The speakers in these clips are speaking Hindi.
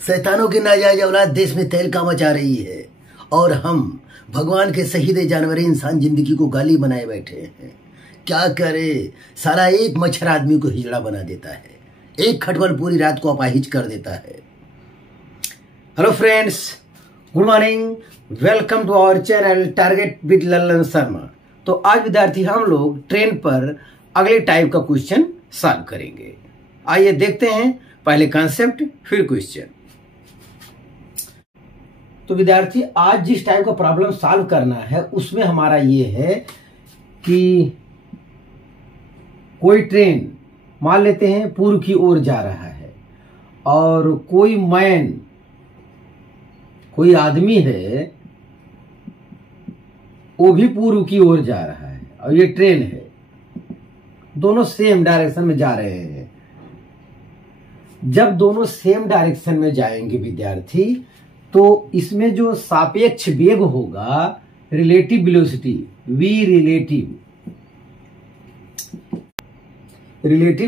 शैतानों की नाजायज औलाद देश में तहलका मचा रही है और हम भगवान के शहीद जानवर इंसान जिंदगी को गाली बनाए बैठे हैं। क्या करे, सारा एक मच्छर आदमी को हिजड़ा बना देता है, एक खटमल पूरी रात को अपाहिज कर देता है। Hello friends, good morning, welcome to our channel target with Lalan Sharma. तो आज विद्यार्थी हम लोग ट्रेन पर अगले टाइप का क्वेश्चन सॉल्व करेंगे। आइए देखते हैं, पहले कॉन्सेप्ट फिर क्वेश्चन। तो विद्यार्थी आज जिस टाइप का प्रॉब्लम सॉल्व करना है उसमें हमारा ये है कि कोई ट्रेन मान लेते हैं पूर्व की ओर जा रहा है और कोई आदमी है वो भी पूर्व की ओर जा रहा है और ये ट्रेन है, दोनों सेम डायरेक्शन में जा रहे हैं। जब दोनों सेम डायरेक्शन में जाएंगे विद्यार्थी, तो इसमें जो सापेक्ष वेग होगा, रिलेटिव वेलोसिटी, रिलेटिव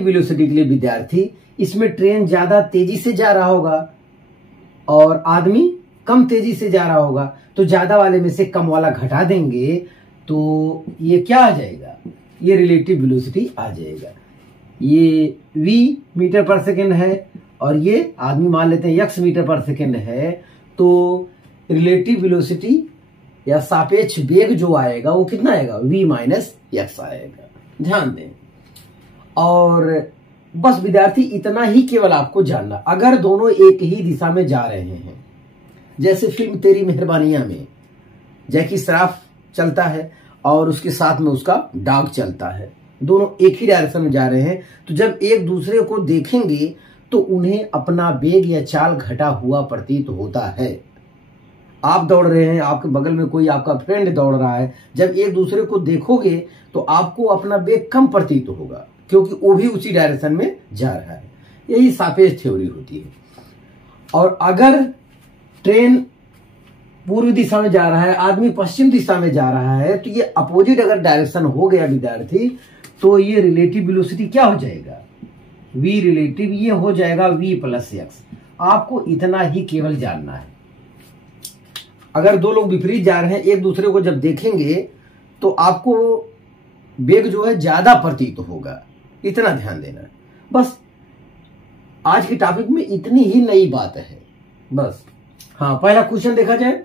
वेलोसिटी के लिए विद्यार्थी इसमें ट्रेन ज्यादा तेजी से जा रहा होगा और आदमी कम तेजी से जा रहा होगा। तो ज्यादा वाले में से कम वाला घटा देंगे तो ये क्या आ जाएगा, ये रिलेटिव वेलोसिटी आ जाएगा। ये v मीटर पर सेकेंड है और ये आदमी मान लेते हैं x मीटर पर सेकेंड है। तो रिलेटिव वेलोसिटी या सापेक्ष वेग जो आएगा वो कितना आएगा, v माइनस एक्स आएगा। ध्यान दें। और बस विद्यार्थी इतना ही केवल आपको जानना, अगर दोनों एक ही दिशा में जा रहे हैं, जैसे फिल्म तेरी मेहरबानियां में जैकी श्रॉफ चलता है और उसके साथ में उसका डॉग चलता है, दोनों एक ही डायरेक्शन में जा रहे हैं, तो जब एक दूसरे को देखेंगे तो उन्हें अपना वेग या चाल घटा हुआ प्रतीत होता है। आप दौड़ रहे हैं, आपके बगल में कोई आपका फ्रेंड दौड़ रहा है, जब एक दूसरे को देखोगे तो आपको अपना वेग कम प्रतीत होगा क्योंकि वो भी उसी डायरेक्शन में जा रहा है। यही सापेक्ष थ्योरी होती है। और अगर ट्रेन पूर्व दिशा में जा रहा है, आदमी पश्चिम दिशा में जा रहा है, तो ये अपोजिट अगर डायरेक्शन हो गया विद्यार्थी, तो ये रिलेटिव वेलोसिटी क्या हो जाएगा, v रिलेटिव, ये हो जाएगा v प्लस एक्स। आपको इतना ही केवल जानना है। अगर दो लोग विपरीत जा रहे हैं, एक दूसरे को जब देखेंगे तो आपको वेग जो है ज्यादा प्रतीत होगा, इतना ध्यान देना। बस आज के टॉपिक में इतनी ही नई बात है बस। हाँ, पहला क्वेश्चन देखा जाए।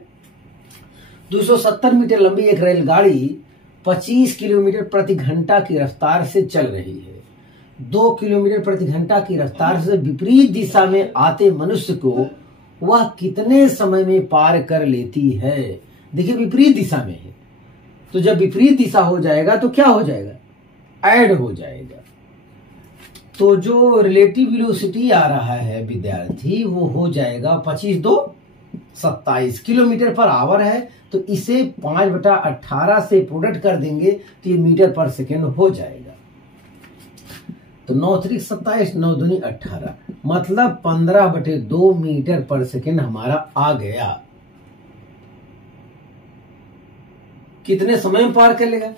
270 मीटर लंबी एक रेलगाड़ी 25 किलोमीटर प्रति घंटा की रफ्तार से चल रही है। 2 किलोमीटर प्रति घंटा की रफ्तार से विपरीत दिशा में आते मनुष्य को वह कितने समय में पार कर लेती है। देखिए विपरीत दिशा में है, तो जब विपरीत दिशा हो जाएगा तो क्या हो जाएगा, ऐड हो जाएगा। तो जो रिलेटिव वेलोसिटी आ रहा है विद्यार्थी वो हो जाएगा 25 2 27 किलोमीटर पर आवर है। तो इसे 5/18 से प्रोडक्ट कर देंगे तो ये मीटर पर सेकेंड हो जाएगा। तो 9 3 27, 9 दूनी 18, मतलब 15/2 मीटर पर सेकेंड हमारा आ गया। कितने समय में पार कर लेगा।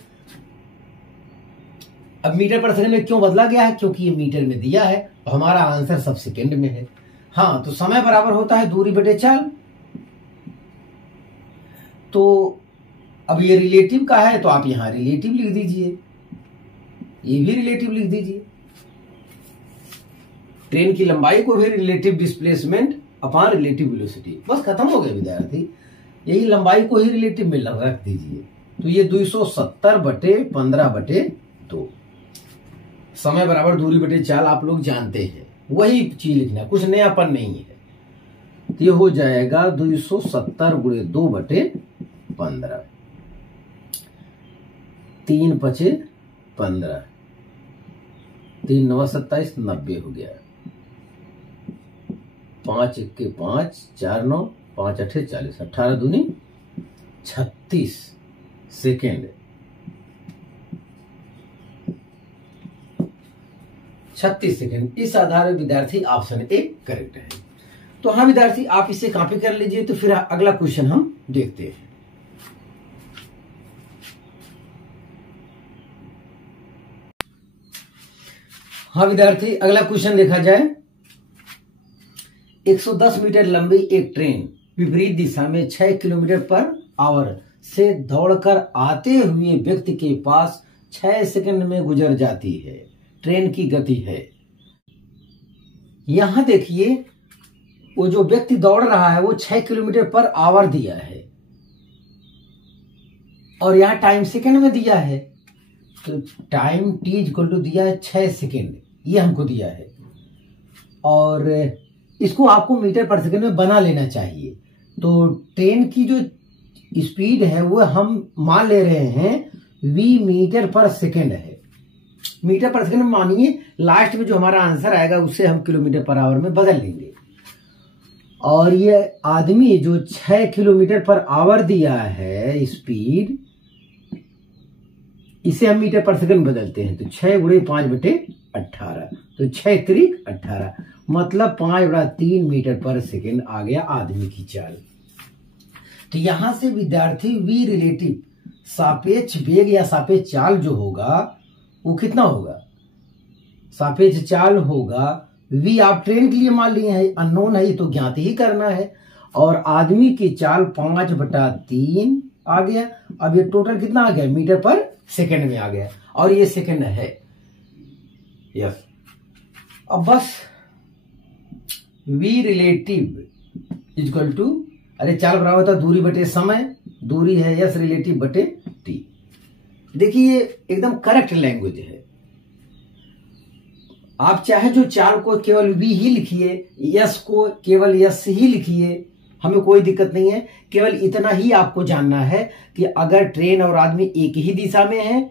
अब मीटर पर सेकेंड में क्यों बदला गया है, क्योंकि ये मीटर में दिया है और हमारा आंसर सब सेकेंड में है। हाँ, तो समय बराबर होता है दूरी बटे चाल। तो अब ये रिलेटिव का है तो आप यहां रिलेटिव लिख दीजिए, ये भी रिलेटिव लिख दीजिए। ट्रेन की लंबाई को भी relative displacement upon relative velocity, बस खत्म हो गया विद्यार्थी। यही लंबाई को ही रिलेटिव में रख दीजिए। तो ये 270/15/2, समय बराबर दूरी बटे चाल आप लोग जानते हैं, वही चीज लिखना, कुछ नयापन नहीं है। तो ये हो जाएगा 270 × 2/15, 3 5 15, 3 9 27, 90 हो गया। 5 1 5, 4 9, 5 8 40, 18 दूनी 36 सेकेंड। 36 सेकेंड। इस आधार में विद्यार्थी ऑप्शन ए करेक्ट है। तो हाँ विद्यार्थी, आप इसे कॉपी कर लीजिए। तो फिर अगला क्वेश्चन हम देखते हैं। हाँ विद्यार्थी, अगला क्वेश्चन देखा जाए। 110 मीटर लंबी एक ट्रेन विपरीत दिशा में 6 किलोमीटर पर आवर से दौड़कर आते हुए व्यक्ति के पास 6 सेकंड में गुजर जाती है। ट्रेन की गति है। यहां देखिए, वो जो व्यक्ति दौड़ रहा है वो 6 किलोमीटर पर आवर दिया है और यहां टाइम सेकंड में दिया है। तो टाइम t इक्वल टू दिया है 6 सेकंड, ये हमको दिया है और इसको आपको मीटर पर सेकंड में बना लेना चाहिए। तो ट्रेन की जो स्पीड है वो हम मान ले रहे हैं v मीटर पर सेकंड है। मीटर पर सेकंड में मानिए, लास्ट में जो हमारा आंसर आएगा उससे हम किलोमीटर पर आवर में बदल लेंगे। और ये आदमी जो 6 किलोमीटर पर आवर दिया है स्पीड, इसे हम मीटर पर सेकंड बदलते हैं। तो 6 गुणे 5/18, तो 6 त्रिक 18, मतलब 5/3 मीटर पर सेकंड आ गया आदमी की चाल। तो यहां से विद्यार्थी v रिलेटिव सापेक्ष वेग या सापेक्ष चाल जो होगा वो कितना होगा? सापेक्ष चाल होगा v, आप ट्रेन के लिए मान लिए हैं, अननोन है तो ज्ञात ही करना है। और आदमी की चाल 5/3 आ गया। अब ये टोटल कितना आ गया? मीटर पर सेकंड में आ गया और ये सेकंड है। यस, अब बस v रिलेटिव इक्वल टू, अरे चाल बराबर होता दूरी बटे समय, दूरी है s रिलेटिव बटे t। देखिए एकदम करेक्ट लैंग्वेज है। आप चाहे जो चाल को केवल v ही लिखिए, s को केवल s ही लिखिए, हमें कोई दिक्कत नहीं है। केवल इतना ही आपको जानना है कि अगर ट्रेन और आदमी एक ही दिशा में है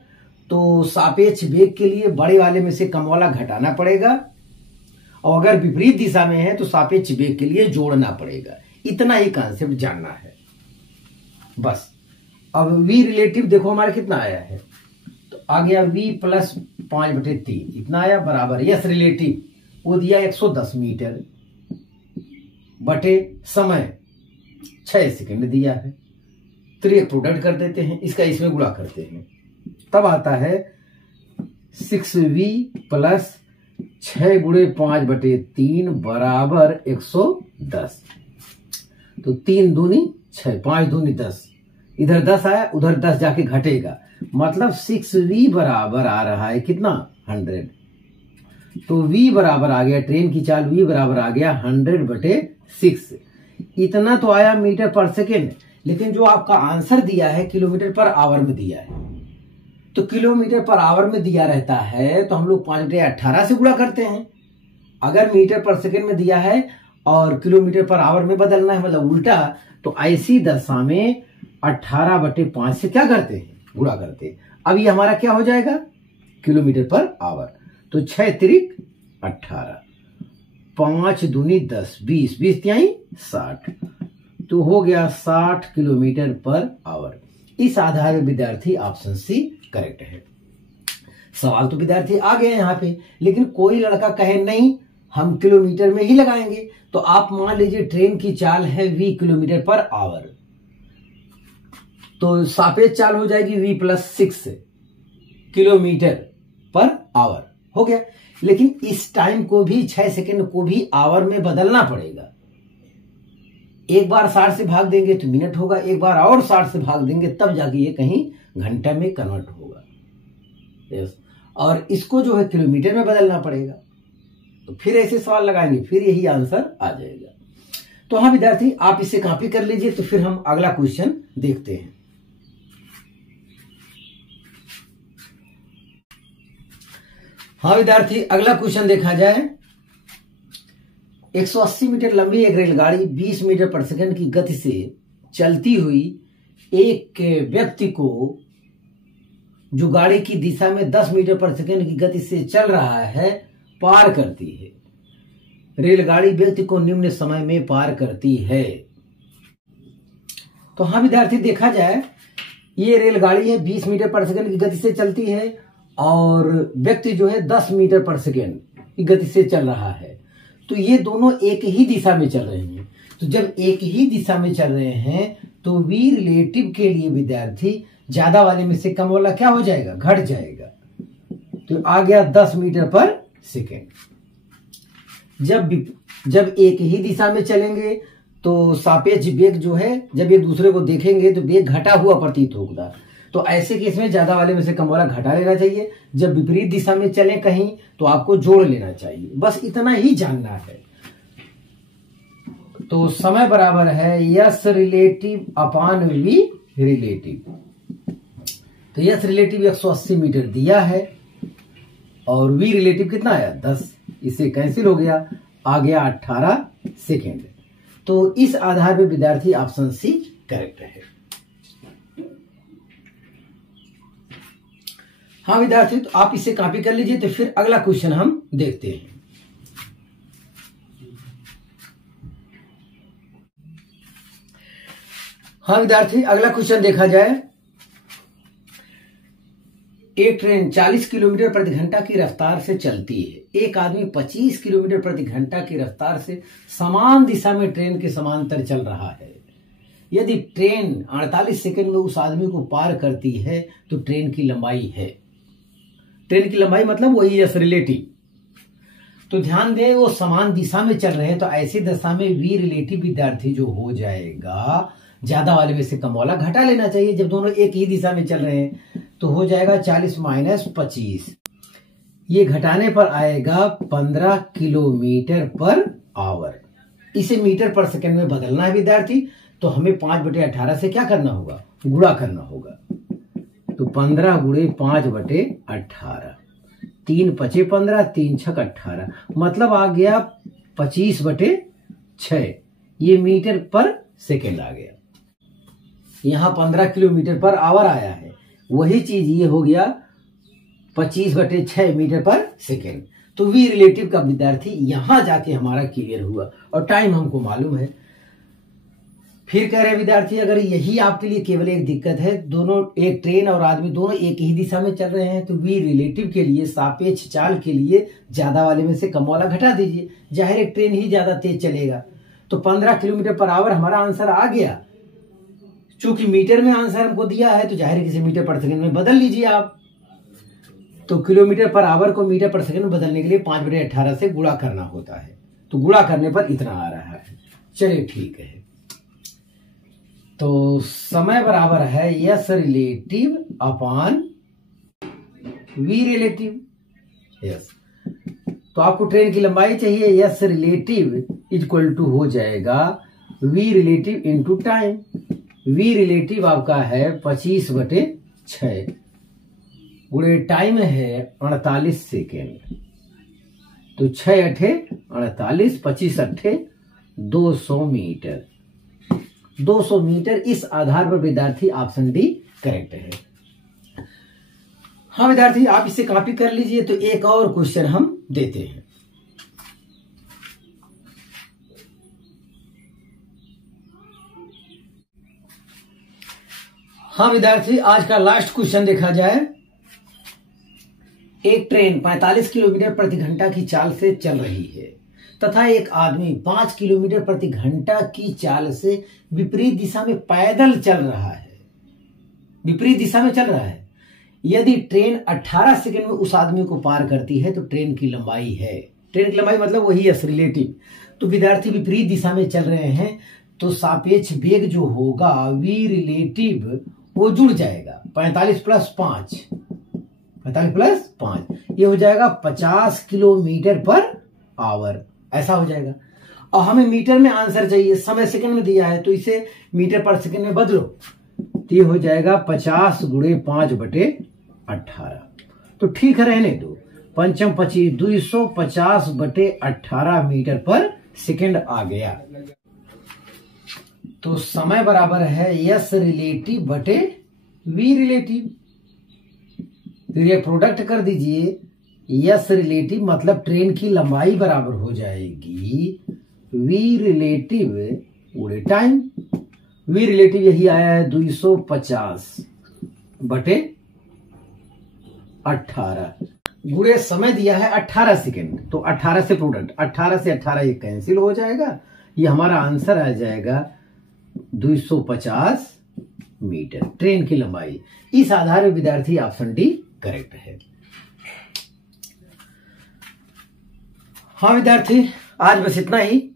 तो सापेक्ष वेग के लिए बड़े वाले में से कम वाला घटाना पड़ेगा और अगर विपरीत दिशा में है तो सापेक्ष वेग के लिए जोड़ना पड़ेगा। इतना ही कॉन्सेप्ट जानना है बस। अब v रिलेटिव देखो हमारा कितना आया है, तो आ गया v प्लस 5/3, इतना आया, बराबर s रिलेटिव वो दिया 110 मीटर बटे समय 6 सेकंड दिया है। तो एक प्रोडक्ट कर देते हैं, इसका इसमें गुणा करते हैं, तब आता है 6v प्लस 6 गुणे 5/3 बराबर 110। तो 3 दूनी 6, 5 दूनी 10, इधर 10 आया, उधर 10 जाके घटेगा, मतलब 6v बराबर आ रहा है कितना? 100। तो v बराबर आ गया, ट्रेन की चाल v बराबर आ गया 100/6। इतना तो आया मीटर पर सेकेंड, लेकिन जो आपका आंसर दिया है किलोमीटर पर आवर में दिया है। तो किलोमीटर पर आवर में दिया रहता है तो हम लोग 5/18 से गुणा करते हैं। अगर मीटर पर सेकेंड में दिया है और किलोमीटर पर आवर में बदलना है, मतलब उल्टा, तो ऐसी दशा में 18/5 से क्या करते हैं? गुणा करते हैं। अब ये हमारा क्या हो जाएगा? Kilometre per hour. तो 6 त्रिक 18, 5 दूनी 10, 20, 20 त्याई 60, तो हो गया 60 किलोमीटर पर आवर। इस आधार में विद्यार्थी ऑप्शन सी करेक्ट है। सवाल तो विद्यार्थी आ गए यहाँ पे, लेकिन कोई लड़का कहे नहीं हम किलोमीटर में ही लगाएंगे। तो आप मान लीजिए ट्रेन की चाल है v किलोमीटर पर आवर, तो सापेक्ष चाल हो जाएगी v plus 6 kilometre per hour, हो गया। लेकिन इस टाइम को भी 6 सेकंड को भी आवर में बदलना पड़ेगा। एक बार 60 से भाग देंगे तो मिनट होगा, एक बार और 60 से भाग देंगे तब जाके ये कहीं घंटा में कन्वर्ट होगा। यस, और इसको जो है किलोमीटर में बदलना पड़ेगा। तो फिर ऐसे सवाल लगाएंगे, फिर यही आंसर आ जाएगा। तो हाँ विद्यार्थी, आप इसे कॉपी कर लीजिए। तो फिर हम अगला क्वेश्चन देखते हैं। हाँ विद्यार्थी, अगला क्वेश्चन देखा जाए। 180 मीटर लंबी एक रेलगाड़ी 20 मीटर पर सेकंड की गति से चलती हुई एक व्यक्ति को जो गाड़ी की दिशा में 10 मीटर पर सेकंड की गति से चल रहा है पार करती है। रेलगाड़ी व्यक्ति को निम्न समय में पार करती है। तो हाँ विद्यार्थी, देखा जाए ये रेलगाड़ी है 20 मीटर पर सेकंड की गति से चलती है और व्यक्ति जो है 10 मीटर पर सेकंड की गति से चल रहा है। तो ये दोनों एक ही दिशा में चल रहे हैं। तो जब एक ही दिशा में चल रहे हैं तो v रिलेटिव के लिए विद्यार्थी ज्यादा वाले में से कम वाला क्या हो जाएगा? घट जाएगा। तो आ गया 10 मीटर पर सेकेंड। जब एक ही दिशा में चलेंगे तो सापेक्ष वेग जो है, जब एक दूसरे को देखेंगे तो वेग घटा हुआ प्रतीत होगा। तो ऐसे केस में ज्यादा वाले में से कम वाला घटा लेना चाहिए। जब विपरीत दिशा में चले कहीं तो आपको जोड़ लेना चाहिए। बस इतना ही जानना है। तो समय बराबर है S relative upon V relative. तो यस रिलेटिव 180 मीटर दिया है और वी रिलेटिव कितना आया 10। इसे कैंसिल हो गया, आ गया 18 सेकेंड। तो इस आधार पे विद्यार्थी ऑप्शन सी करेक्ट है। हाँ विद्यार्थी, तो आप इसे कॉपी कर लीजिए। तो फिर अगला क्वेश्चन हम देखते हैं। हाँ विद्यार्थी, अगला क्वेश्चन देखा जाए। एक ट्रेन 40 किलोमीटर प्रति घंटा की रफ्तार से चलती है। एक आदमी 25 किलोमीटर प्रति घंटा की रफ्तार से समान दिशा में ट्रेन के समांतर चल रहा है। यदि ट्रेन 48 सेकंड में उस आदमी को पार करती है तो ट्रेन की लंबाई है। ट्रेन की लंबाई मतलब वही यस रिलेटिव। तो ध्यान दें, वो समान दिशा में चल रहे हैं, तो ऐसी दशा में वी रिलेटिव विद्यार्थी जो हो जाएगा, ज्यादा वाले में से कम वाला घटा लेना चाहिए। जब दोनों एक ही दिशा में चल रहे हैं तो हो जाएगा 40 माइनस 25। ये घटाने पर आएगा 15 किलोमीटर पर आवर। इसे मीटर पर सेकंड में बदलना है विद्यार्थी। तो हमें 5/18 से क्या करना होगा, गुणा करना होगा। तो 15 गुणे 5/18, 3 पचे 15, 3 छक 18, मतलब आ गया 25/6। ये मीटर पर सेकेंड आ गया। यहां 15 किलोमीटर पर आवर आया है, वही चीज ये हो गया 25/6 मीटर पर सेकेंड। तो वी रिलेटिव का विद्यार्थी यहां जाके हमारा क्लियर हुआ और टाइम हमको मालूम है। फिर कह रहे विद्यार्थी, अगर यही आपके लिए केवल एक दिक्कत है, दोनों एक ट्रेन और आदमी दोनों एक ही दिशा में चल रहे हैं, तो वी रिलेटिव के लिए सापेक्ष चाल के लिए ज्यादा वाले में से कम वाला घटा दीजिए। जाहिर एक ट्रेन ही ज्यादा तेज चलेगा। तो 15 किलोमीटर पर आवर हमारा आंसर आ गया। चूंकि मीटर में आंसर हमको दिया है तो जाहिर किसी मीटर पर सेकंड में बदल लीजिए आप। तो किलोमीटर पर आवर को मीटर पर सेकंड में बदलने के लिए 5/18 से गुणा करना होता है। तो गुणा करने पर इतना आ रहा है। चलिए ठीक है। तो समय बराबर है S relative upon V relative. Yes, तो आपको ट्रेन की लंबाई चाहिए। यस रिलेटिव इक्वल टू हो जाएगा V relative into time. V relative आपका है 25/6 गुणे टाइम है 48 सेकेंड। तो 6 अठे 48, 25 अठे 200 मीटर। 200 मीटर। इस आधार पर विद्यार्थी ऑप्शन डी करेक्ट है। हाँ विद्यार्थी, आप इसे कॉपी कर लीजिए। तो एक और क्वेश्चन हम देते हैं। हाँ विद्यार्थी, आज का लास्ट क्वेश्चन देखा जाए। एक ट्रेन 45 किलोमीटर प्रति घंटा की चाल से चल रही है तथा एक आदमी 5 किलोमीटर प्रति घंटा की चाल से विपरीत दिशा में पैदल चल रहा है। विपरीत दिशा में चल रहा है। यदि ट्रेन 18 सेकंड में उस आदमी को पार करती है तो ट्रेन की लंबाई है। ट्रेन की लंबाई मतलब वही है रिलेटिव। तो विद्यार्थी विपरीत दिशा में चल रहे हैं तो सापेक्ष वेग जो होगा वी रिलेटिव वो जुड़ जाएगा। 45 + 5, 45 + 5 ये हो जाएगा 50 किलोमीटर पर आवर। ऐसा हो जाएगा। और हमें मीटर में आंसर चाहिए, समय सेकंड में दिया है तो इसे मीटर पर सेकंड में बदलो। तो ये हो जाएगा 50 गुणे 5/18। तो ठीक है, रहने दो। 5 25 250/18 मीटर पर सेकंड आ गया। तो समय बराबर है यस रिलेटिव बटे वी रिलेटिव। फिर ये प्रोडक्ट कर दीजिए। यस रिलेटिव मतलब ट्रेन की लंबाई बराबर हो जाएगी वी रिलेटिव गुणे टाइम। वी रिलेटिव यही आया है 250/18 गुणे समय दिया है 18 सेकेंड। तो 18 से प्रोडक्ट, 18 से 18 ये कैंसिल हो जाएगा। ये हमारा आंसर आ जाएगा 250 मीटर ट्रेन की लंबाई। इस आधार पर विद्यार्थी ऑप्शन डी करेक्ट है। हाँ विद्यार्थी, आज बस इतना ही।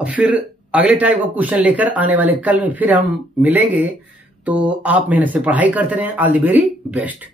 अब फिर अगले टाइप का क्वेश्चन लेकर आने वाले कल में फिर हम मिलेंगे। तो आप मेहनत से पढ़ाई करते रहें। All the very best.